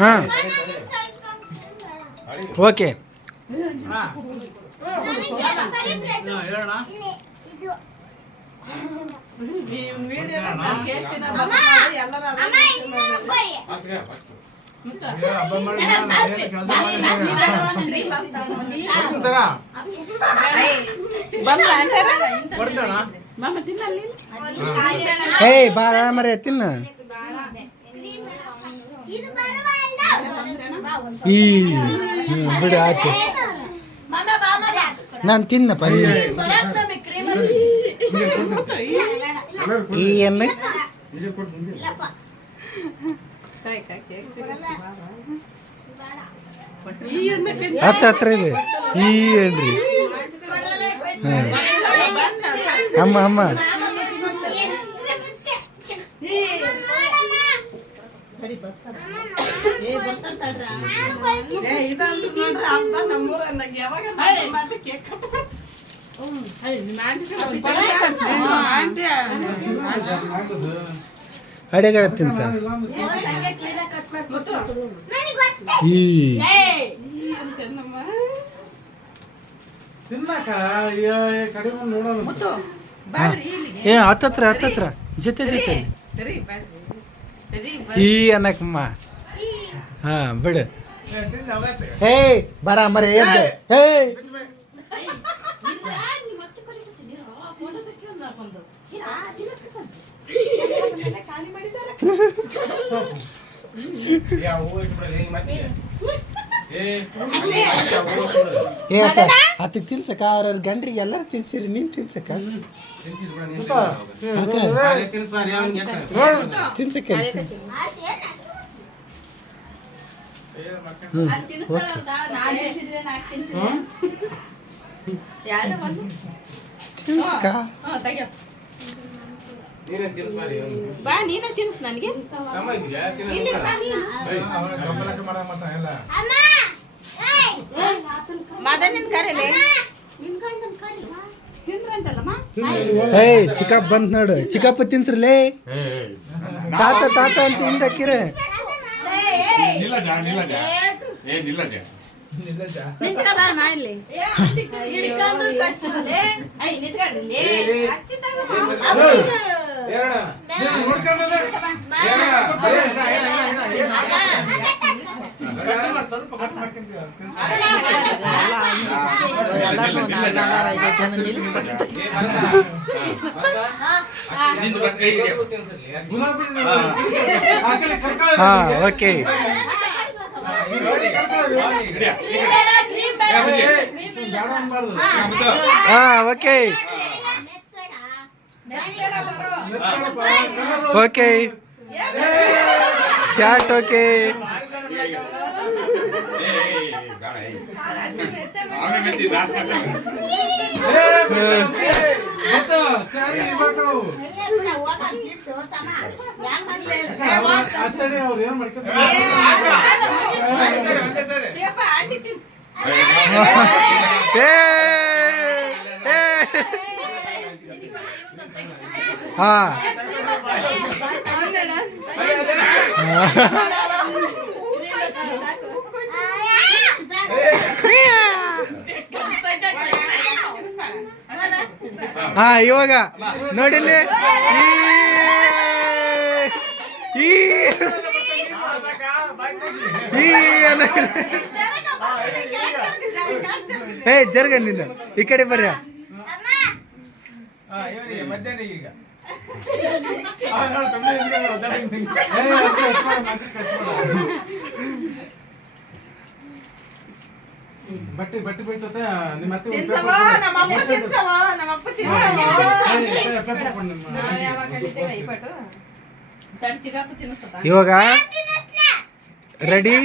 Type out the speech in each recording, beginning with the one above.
ಹಾಂ ಓಕೆ. ಏಯ್ ಬಾರ ಮರೆ ತಿನ್ನ. ಈ ಬಿಡು ಆಯ್ತು, ನಾನು ತಿನ್ನಪ್ಪ. ಈ ಎಣ್ಣೆ ಹತ್ರ ಇದೆ. ಈ ಏನ್ರಿ ಅಮ್ಮ ಅಮ್ಮ ಅಡೆಗಳ ತಿನ್ಸ. ಏ ಹತ್ತತ್ರ ಜೊತೆ ಜೊತೆ ಈ ಅನ್ನಕಮ್ಮ. ಹಾ ಬಿಡು. ಹೇ ಬರ ಮರೆ ಎದ್ದೆ. ಹೇ ಅತಿ ತಿನ್ಸಕ್ಕ ಅವ್ರವ್ರ ಗಂಡ್ರಿಗೆ ಎಲ್ಲರೂ ತಿನ್ಸಿರಿ, ನೀನ್ ತಿನ್ಸಕ್ಕ ತಿನ್ಸಕ್ಕೆ. ತಿನ್ಸಕ್ಕ ಬಾ ನೀನ ತಿನ್ಸ್ ನನಗೆ. ಮದನಿನ್ ಕರೆಲೆ ಏಯ್ ಚಿಕ್ಕಪ್ಪ ಬಂತ್ ನೋಡು. ಚಿಕ್ಕಪ್ಪ ತಿನ್ಸ್ರಲೇ. ತಾತ ತಾತ ಅಂತ ಹಿಂದಕ್ಕಿರೆ. ಹಾ ಓಕೆ. ಹಾ ಓಕೆ ಓಕೆ ಶಾರ್ಟ್ ಓಕೆ. ಹಾ ಹಾ ಇವಾಗ ನೋಡಿಲ್ಲಿ. ಏ ಜರ್ಗ ನಿನ್ನ ಈ ಕಡೆ ಬರ್ರ. ಬಟ್ಟೆ ಬಟ್ಟೆ ಬೀಳ್ತತೆ ನಿಮ್ಮ ಅತ್ತೆ ಇವಾಗ ರೆಡಿ.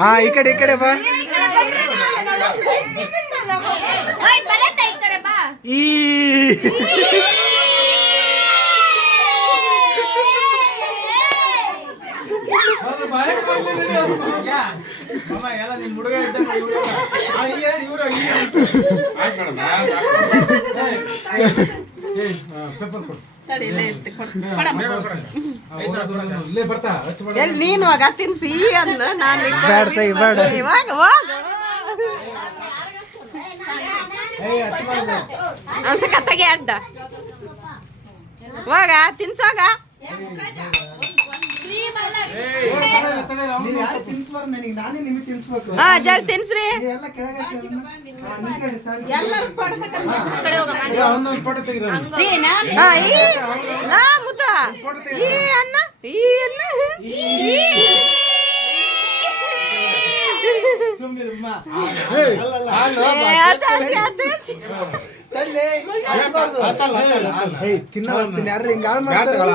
ಹಾ ಈ ಕಡೆ ಬಾ. ಈ ಎಲ್ಲ ನಿನ್ ಹುಡುಗ ಇದ್ದಂಗೆ ಇವ್ರು ಪೇಪರ್ ಕೊಡು ಇಲ್ಲೇ ಬರ್ತಾ ಎಲ್ಲಿ ನೀನು ಆಗ ತಿನ್ಸಿ ಅಂದ ನಾನು ಬೇಡ ಇವಾಗ ಹೋಗ ಅನ್ಸಕತ್ತಾಗೆ ಅಡ್ಡ ಹೋಗ ತಿನ್ಸೋಗ ತಿನ್ಸ್ಬಾರ್ದು ನನಗೆ, ನಾನೇ ನಿಮಗೆ ತಿನ್ಸ್ಬೇಕು. ಹಾ ಜರ ತಿನ್ಸ್ರಿ ನೀವೆಲ್ಲ ಕೆಳಗೆ ನಿಂತ್ಕೊಳ್ಳಿ ಸಾಕು. ಒಂದೊಂದು ಫೋಟೋ ತೆಗಿದ ಹಾ ಈ ನಾ ಮುತ್ತ ಈ ಅನ್ನ ಈ ಅನ್ನ ಸುಮ್ನಿರಮ್ಮ. ತಿನ್ನೋ ವಸ್ತಿನ ಯಾರು ಹಿಂಗ ಹಾಳು ಮಾಡ್ತಾರಲ್ಲ.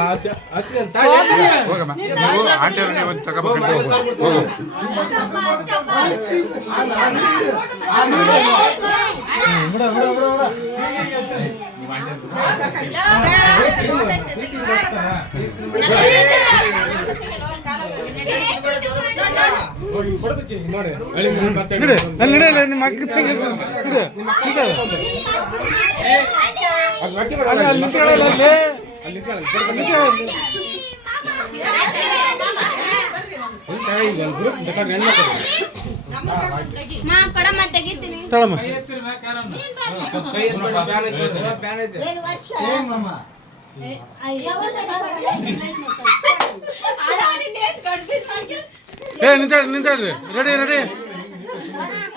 ನಿಂತೇಳ್ರಿ ರೆಡಿ ರೆಡಿ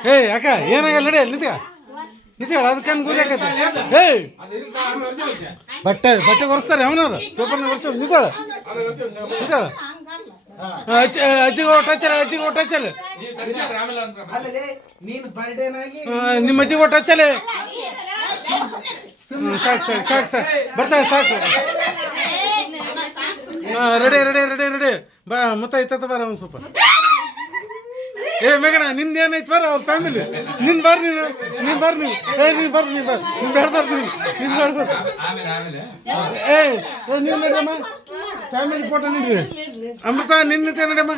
ಏ ಅಕ್ಕ ಏನಾಗಲ್ಲ ರೆಡಿ ನಿಂತ ನಿಂತೇಳ ಅದಕ್ಕನ್ ಕೂದಾಕತ್ತೆ ಏಯ್ ಬಟ್ಟೆ ಬಟ್ಟೆ ಒರೆಸ್ತಾರೆ ಅವನವ್ರು ಪೇಪರ್ನ ಒರೆಸ ನಿಂತೇಳ ನಿಂತೇಳ ಅಜ್ಜಿಗೆ ಒಟ್ಟು ಹಚ್ಚಲ್ಲ ಅಜ್ಜಿಗೆ ಒಟ್ಟು ಹಚ್ಚಲ್ಲ ಅಲ್ಲಲೇ ನೀನು ಬರ್ಡೇನಾಗಿ ನಿಮ್ಮ ಅಜ್ಜಿಗೆ ಒಟ್ಟು ಹಚ್ಚಲ್ಲ ಸಾಕು ಸಾಕು ಸಾಕು ಸಾಕು ಬರ್ತಾರೆ ಸಾಕು ರೆಡಿ ರೆಡಿ ರೆಡಿ ರೆಡಿ ಬಾ ಮತ್ತೆ ಇತ್ತ ಬಾರ ಒಂದು ಸ್ವಲ್ಪ ಏ ಮೇಗಣ ನಿಂದ ಏನೈತಿ ಬಾರ ಅವ್ರ ಫ್ಯಾಮಿಲಿ ನಿನ್ ಬಾರ್ ನೀನು ನೀನ್ ಬಾರ್ ನೀವು ನೀನ್ ಬಾರ್ ನೀನ್ ಬಾರ್ ನಿನ್ ಬೇಡ್ಬಾರ ನಿನ್ ಬೇಡ್ಬಾರ ಏ ನೀನ್ ನಡ್ರಮ್ಮ ಫ್ಯಾಮಿಲಿ ಫೋಟೋ ನೀಡ್ರಿ ಅಮೃತ ನಿನ್ನ ನಡಮ್ಮ